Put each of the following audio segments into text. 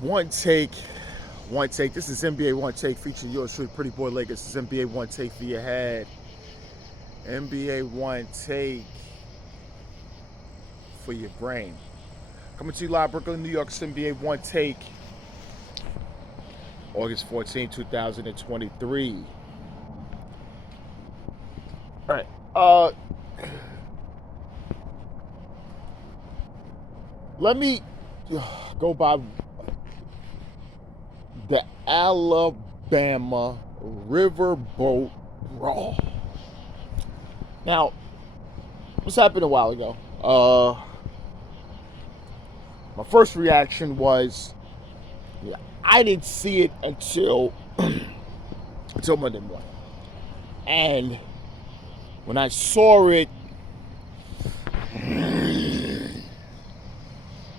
One take, one take. This is NBA One Take featuring yours truly, Pretty Boy Lakers. This is NBA One Take for your head. NBA One Take for your brain. Coming to you live, Brooklyn, New York. It's NBA One Take, August 14, 2023. All right. Let me go by the Alabama Riverboat Brawl. Now, this happened a while ago. My first reaction was, I didn't see it until Monday morning, and when I saw it,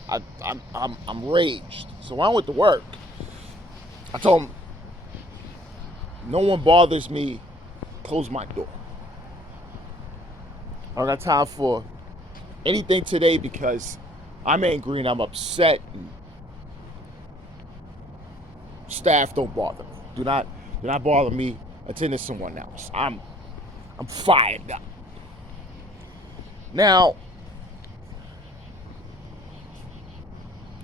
I'm raged. So I went to work. I told him, no one bothers me, close my door. I don't got time for anything today because I'm angry and I'm upset, and staff don't bother me. Do not bother me attending someone else. I'm fired up. Now,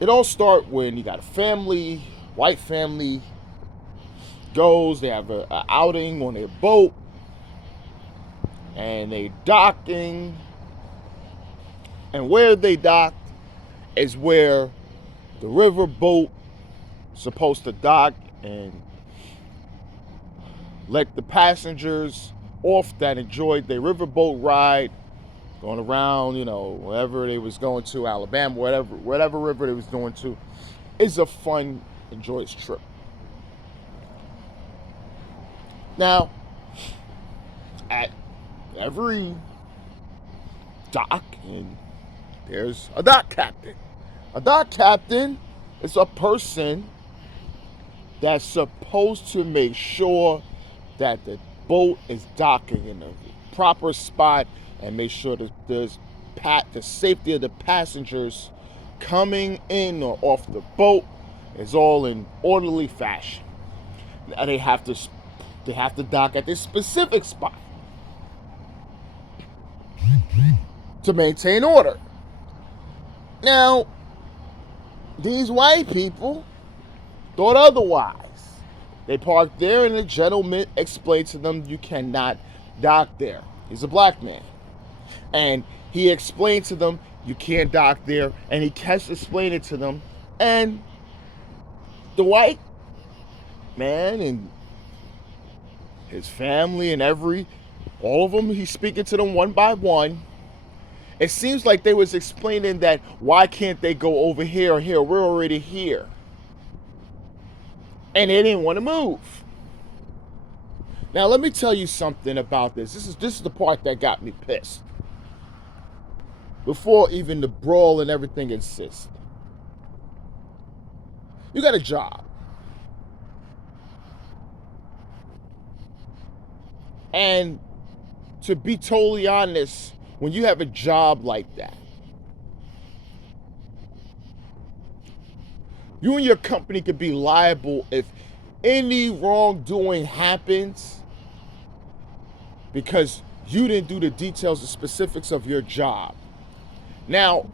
it all starts when you got a family, white family, goes, they have an outing on their boat, and they docking, and where they docked is where the riverboat is supposed to dock and let the passengers off that enjoyed their riverboat ride, going around, wherever they was going to, Alabama, whatever river they was going to, is a fun, joyous trip. Now, at every dock, and there's a dock captain. A dock captain is a person that's supposed to make sure that the boat is docking in the proper spot and make sure that there's the safety of the passengers coming in or off the boat is all in orderly fashion. Now they have to dock at this specific spot to maintain order. Now, these white people thought otherwise. They parked there, and the gentleman explained to them, you cannot dock there. He's a black man. And he explained to them, you can't dock there. And he kept explaining it to them. And the white man and his family and all of them, he's speaking to them one by one. It seems like they was explaining that, why can't they go over here or here? We're already here. And they didn't want to move. Now, let me tell you something about this. This is the part that got me pissed. Before even the brawl and everything exists. You got a job. And to be totally honest, when you have a job like that, you and your company could be liable if any wrongdoing happens because you didn't do the details, the specifics of your job. Now,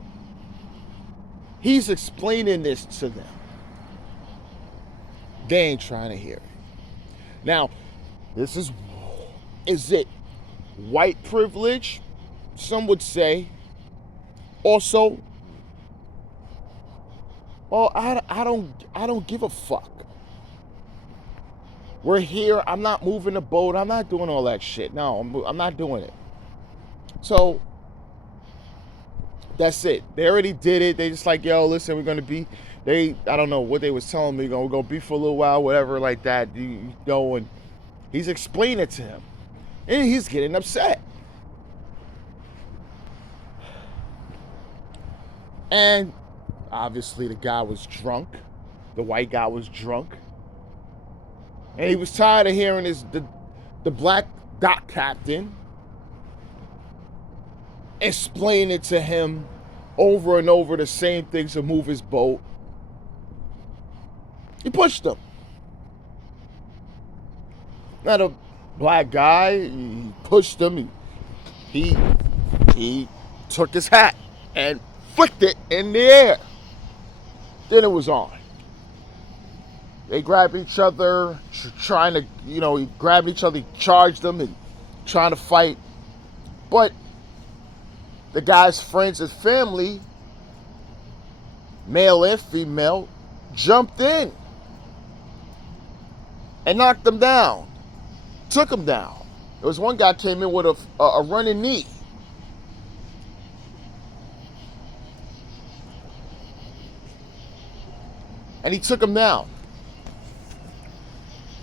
he's explaining this to them. They ain't trying to hear it. Now, is it white privilege? Some would say. Also, well, I don't give a fuck. We're here. I'm not moving the boat. I'm not doing all that shit. No, I'm not doing it. So that's it. They already did it. They just like, yo, listen, we're gonna be. I don't know what they was telling me. We're gonna be for a little while, whatever, like that. And he's explaining it to him, and he's getting upset. And obviously the guy was drunk. The white guy was drunk. And he was tired of hearing the black dock captain explain it to him over and over, the same things to move his boat. He pushed him. Not a black guy. He pushed him. He took his hat and flicked it in the air. Then it was on. They grabbed each other, trying to, he grabbed each other, he charged them and trying to fight. But the guy's friends and family, male and female, jumped in and knocked him down, took him down. There was one guy came in with a running knee. And he took him down.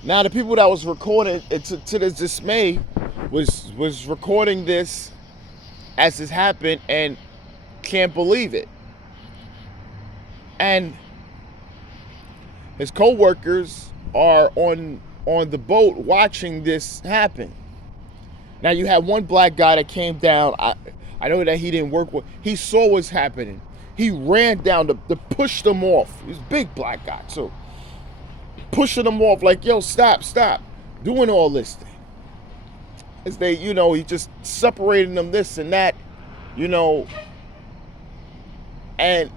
Now the people that was recording it, to their dismay, was recording this as this happened and can't believe it. And his co-workers are on the boat watching this happen. Now you have one black guy that came down. I know that he didn't work with. He saw what's happening. He ran down to push them off. He's a big black guy too. Pushing them off like, yo, stop, doing all this thing. As they, he just separating them this and that, and,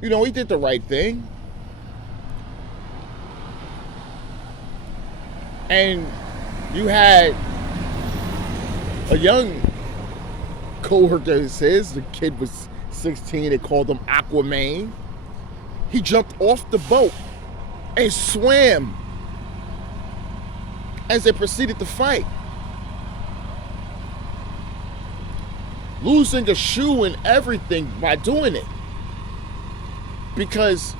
he did the right thing. And you had a young co-worker of his, the kid was 16, they called him Aquaman. He jumped off the boat and swam as they proceeded to fight. Losing a shoe and everything by doing it. Because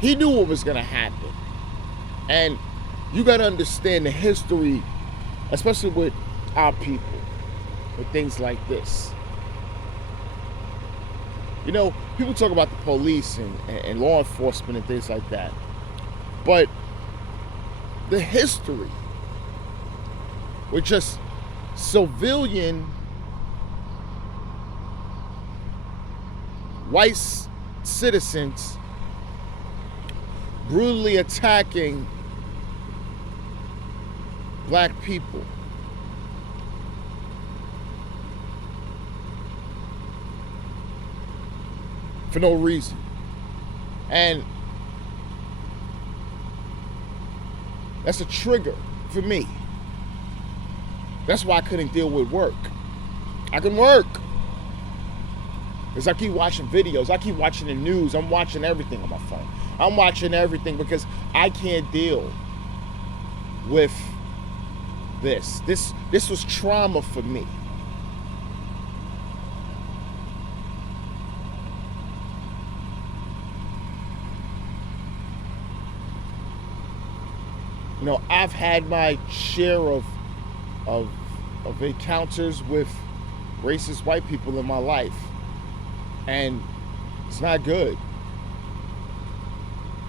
he knew what was going to happen. And you got to understand the history, especially with our people, with things like this. People talk about the police and law enforcement and things like that. But the history with just civilian white citizens brutally attacking black people. For no reason. And that's a trigger for me. That's why I couldn't deal with work. I can work. Because I keep watching videos. I keep watching the news. I'm watching everything on my phone. I'm watching everything because I can't deal with this. This was trauma for me. I've had my share of encounters with racist white people in my life. And it's not good.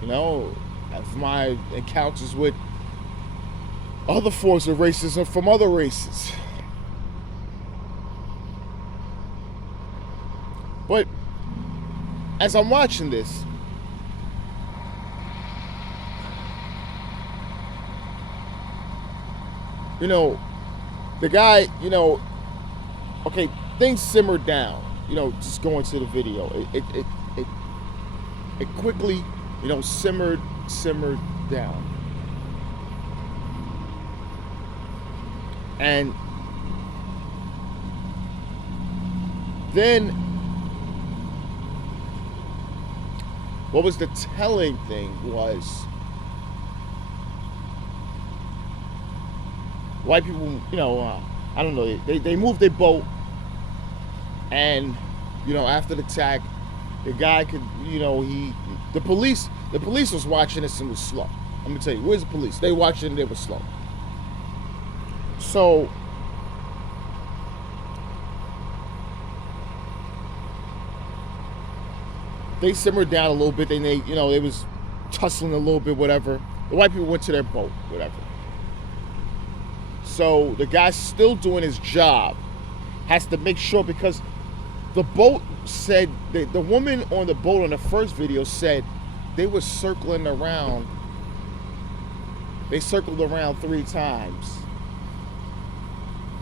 I've my encounters with other forms of racism from other races. But as I'm watching this, the guy, okay, things simmered down, just going to the video. It quickly, simmered down. And then what was the telling thing was white people, I don't know, they moved their boat, and, after the attack, the guy could, the police was watching this and was slow. Let me tell you, where's the police? They watching and they were slow. So, they simmered down a little bit, and they was tussling a little bit, whatever. The white people went to their boat, whatever. So the guy's still doing his job, has to make sure, because The boat said, the woman on the boat on the first video said they were circling around. They circled around 3 times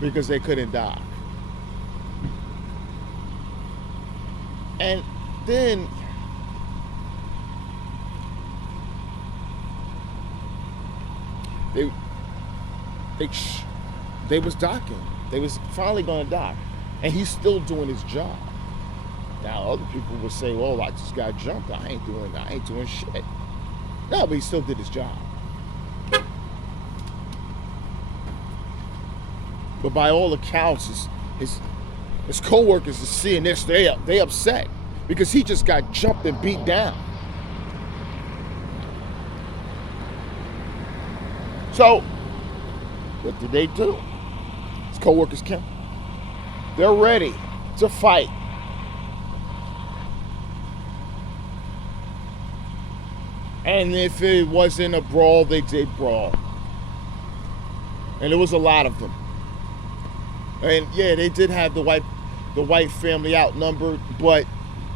because they couldn't dock. And then they was docking. They was finally gonna dock, and he's still doing his job. Now other people would say, "Well, I just got jumped. I ain't doing shit." No, but he still did his job. But by all accounts, his co-workers are seeing this. They upset because he just got jumped and beat down. So, what did they do? His co-workers came. They're ready to fight. And if it wasn't a brawl, they did brawl. And there was a lot of them. And yeah, they did have the white family outnumbered, but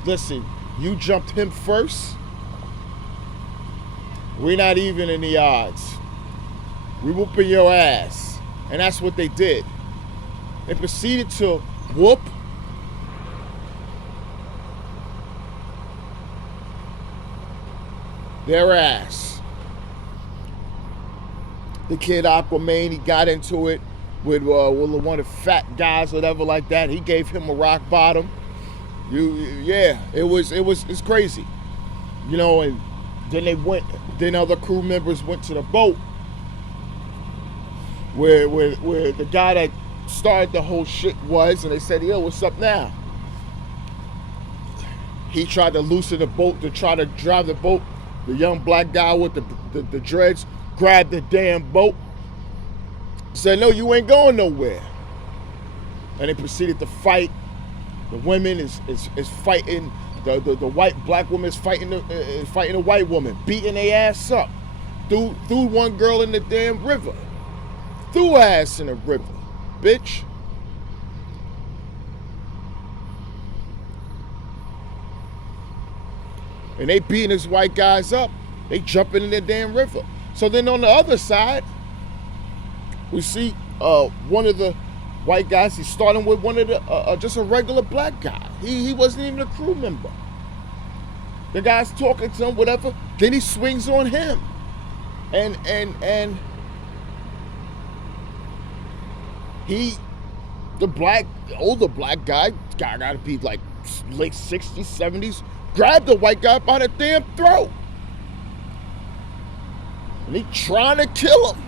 listen, you jumped him first. We're not even in the odds. We whooping your ass. And that's what they did. They proceeded to whoop their ass. The kid Aquaman, he got into it with one of the fat guys, whatever like that. He gave him a rock bottom. It's crazy. You know, and then other crew members went to the boat where the guy that started the whole shit was, and they said, "Yo, what's up now?" He tried to loosen the boat to try to drive the boat. The young black guy with the dreads grabbed the damn boat, said, "No, you ain't going nowhere." And they proceeded to fight. The women is fighting. The white black woman is fighting a white woman, beating their ass up. Threw one girl in the damn river. Threw her ass in the river, bitch. And they beating his white guys up. They jumping in the damn river. So then on the other side, we see one of the white guys. He's starting with one of the just a regular black guy. He wasn't even a crew member. The guy's talking to him, whatever. Then he swings on him, and the older black guy gotta be like late 60s, 70s. Grabbed the white guy by the damn throat. And he trying to kill him.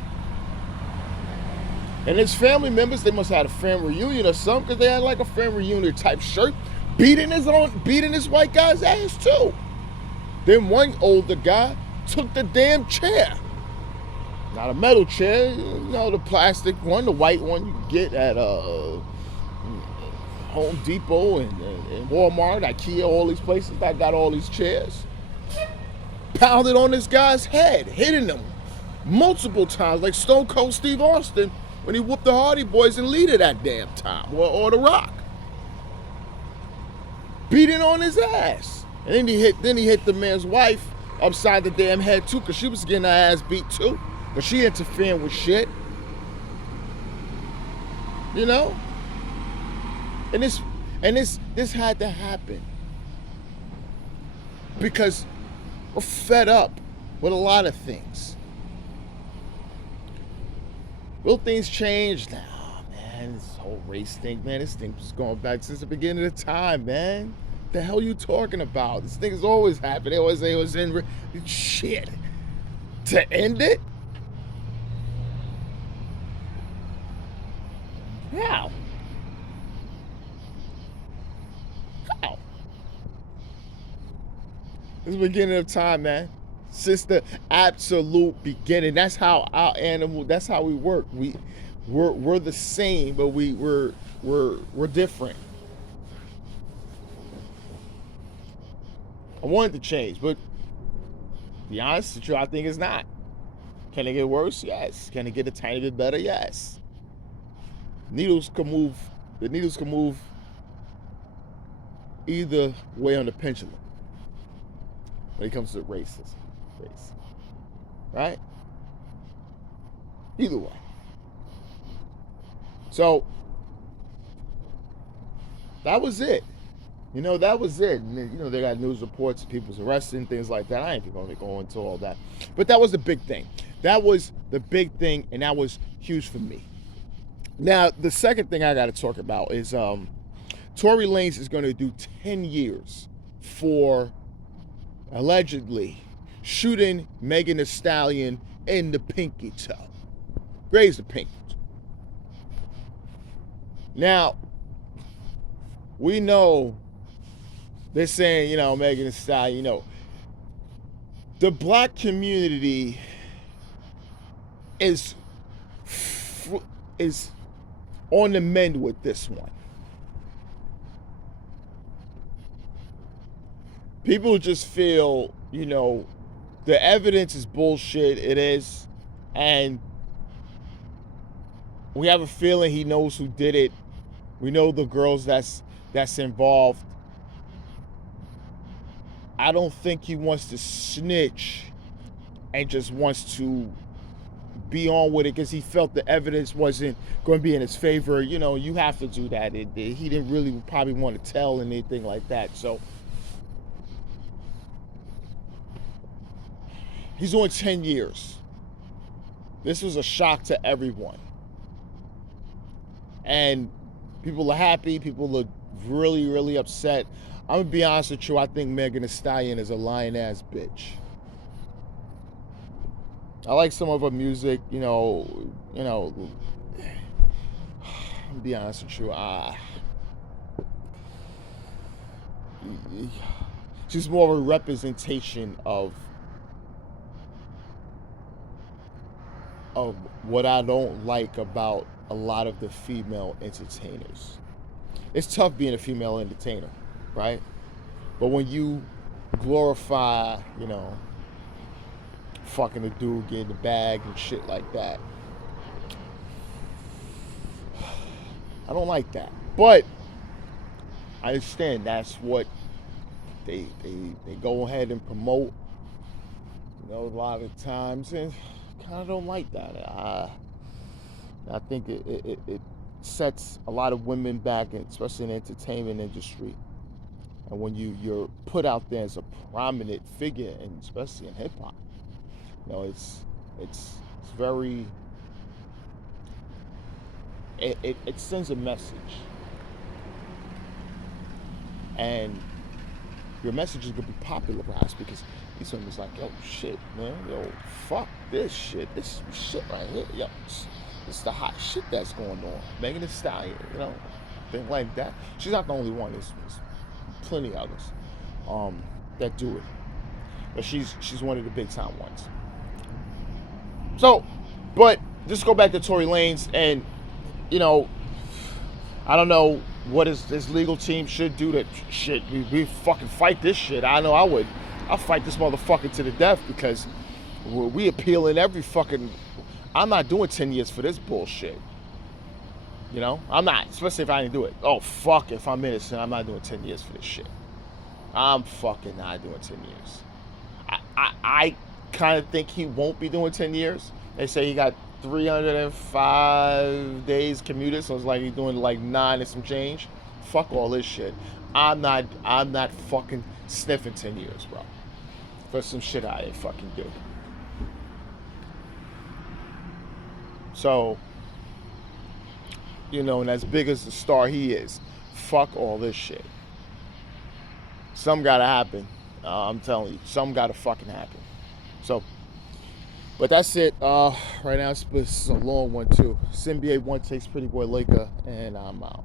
And his family members, they must have had a family reunion or something, because they had like a family reunion type shirt, beating his white guy's ass too. Then one older guy took the damn chair. Not a metal chair, you know, the plastic one, the white one you get at Home Depot and Walmart, IKEA, all these places that got all these chairs. Pounded on this guy's head, hitting him multiple times, like Stone Cold Steve Austin when he whooped the Hardy Boys in Lita that damn time, or The Rock. Beating on his ass. And then he hit the man's wife upside the damn head too, because she was getting her ass beat too, because she interfering with shit. You know? And this had to happen because we're fed up with a lot of things. Will things change now? Oh, man, this whole race thing, man, this thing was going back since the beginning of time, man. What the hell are you talking about? This thing has always happened. They always say it was in shit. To end it? How? It's the beginning of time, man. Since the absolute beginning. That's how that's how we work. We're the same, but we're different. I want it to change, but to be honest with you, I think it's not. Can it get worse? Yes. Can it get a tiny bit better? Yes. The needles can move either way on the pendulum when it comes to race, right? Either way. So that was it. That was it. And, they got news reports of people's arrested and things like that. I ain't going to go into all that. But that was the big thing. That was the big thing, and that was huge for me. Now, the second thing I got to talk about is Tory Lanez is going to do 10 years for allegedly shooting Megan Thee Stallion in the pinky toe. Raise the pinky. Now, we know they're saying, Megan Thee Stallion, the black community is on the mend with this one. People just feel, the evidence is bullshit. It is. And we have a feeling he knows who did it. We know the girls that's involved. I don't think he wants to snitch and just wants to be on with it because he felt the evidence wasn't going to be in his favor. You have to do that. He didn't really probably want to tell anything like that. So he's doing 10 years. This was a shock to everyone. And people are happy. People are really, really upset. I'm going to be honest with you. I think Megan Thee Stallion is a lying-ass bitch. I like some of her music, I'm going to be honest with you. She's more of a representation of what I don't like about a lot of the female entertainers. It's tough being a female entertainer, right? But when you glorify, fucking a dude, getting the bag and shit like that, I don't like that. But I understand that's what they go ahead and promote, a lot of times, and kind of don't like that. I think it sets a lot of women back, especially in the entertainment industry. And when you're put out there as a prominent figure, and especially in hip hop, it's very, it sends a message, and your message is gonna be popularized because these women's like, yo, shit, man, fuck this shit right here, yo, it's the hot shit that's going on. Megan Thee Stallion, thing like that. She's not the only one. There's plenty of others that do it, but she's one of the big time ones. So, but just go back to Tory Lanez, and I don't know what his legal team should do that shit. We fucking fight this shit. I know I would. I'll fight this motherfucker to the death because we appealing every fucking. I'm not doing 10 years for this bullshit. I'm not, especially if I didn't do it. Oh, fuck, if I'm innocent, I'm not doing 10 years for this shit. I'm fucking not doing 10 years. I kind of think he won't be doing 10 years. They say he got 305 days commuted, so it's like he's doing like 9 and some change. Fuck all this shit. I'm not fucking sniffing 10 years, bro. For some shit I didn't fucking do. So, and as big as the star he is, fuck all this shit. Something gotta happen. I'm telling you, something gotta fucking happen. So, but that's it. Right now, it's a long one too. NBA 1 takes Pretty Boy Laker, and I'm out.